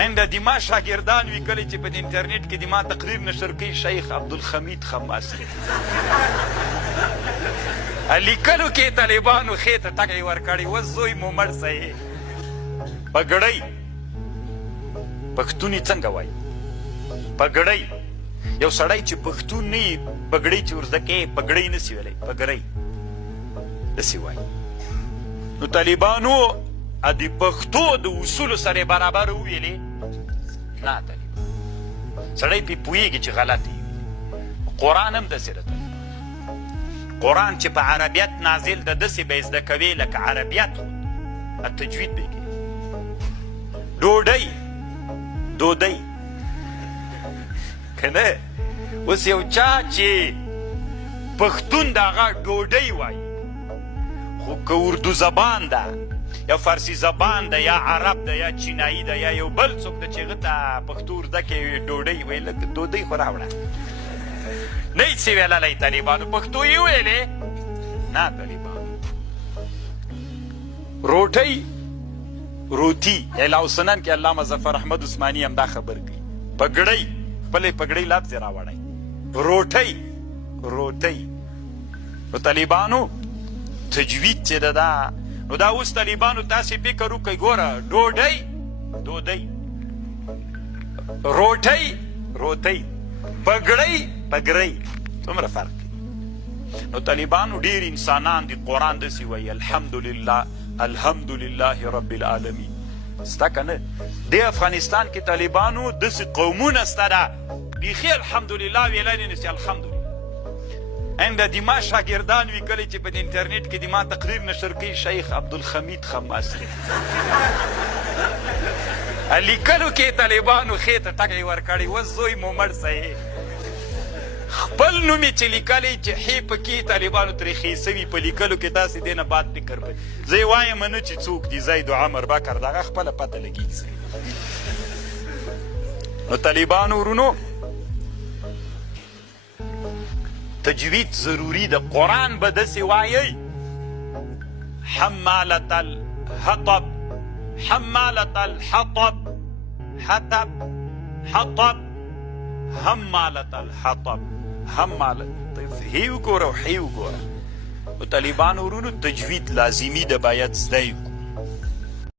د دما شاګردان وي کله چې په انټرنیټ کې دما تقریر نشر کوي شیخ عبدالحمید خماسي لیکلو کې طالبانو خېته ټکی ورکړی و زوی مو مړ صحیح پګړۍ پښتون یې څنګه وایي پګړۍ یو سړی چې پښتون نه وي پګړۍ چې ورزده کوي پګړۍ نسي ویلی پګړۍ داسې وایي نو طالبانو د پښتو د اصولو سره برابر وویلې نه طالبان سړی پې پوهېږي چې غلط یې قرآن هم داسې ده قرآن چې په عربیت نازل ده داسې به یې زده کوې لکه عربیت خو تجوید به یې کوي ډوډۍ ډوډۍ که نه اوس یو چا چې پښتون د هغه ډوډۍ وایي خو که اردو زبان ده یا فارسی زبان ده یا عرب ده یا چینایی ده یا یو بل څوک ده چې هغه ته پښتو زده کوي ډوډۍ وایي لکه ډوډۍ خو راوړه نه یې څه ویللی طالبانو پښتو یې ویلې نه طالبانو روټۍ روټي اعلاء السنن کې علامه ظفر احمد عثماني هم دا خبر کوي پګړۍ خپلې پګړۍ لفظ یې راوړی روټۍ روټۍ نو طالبانو تجوید چې ده دا نو دا اوس طالبانو تاسې فکر وکئ ګوره ډوډۍ ډوډۍ روټۍ روټۍ پګړۍ پګړۍ څومره فرق دی نو طالبانو ډېر انسانان دي قرآن داسې وایي الحمدلله الحمدلله رب العالمین ستا که نه دې افغانستان کې طالبانو داسې قومونه سته ده بیخي الحمدلله ویلی نه نسي الحمدلله د دما شاګردان وي کله چې په انټرنیټ کې دما تقریر نشر کوي شیخ عبدالحمید خماسي لیکلو کې طالبانو خېته ټکی ورکړی و زوی مو مړ صحیح خپل نوم یې چې لیکلی چې ښې پکې طالبانو ترې ښې سوي په لیکلو کې تاسې دې نه بعد فکر کوئ زه یې وایم نه چې څوک دي زید و عمر بکر د هغه خپله پته لګېږي نو طالبانو ورونو تجوید ضروری ده قرآن به داسې وایي حمالة الحطب حمالة الحطب حطب حطب حمالة الحطب حمالة هی وګوره او هی وګوره نو طالبانو ورونو تجوید لازمي ده باید زده یې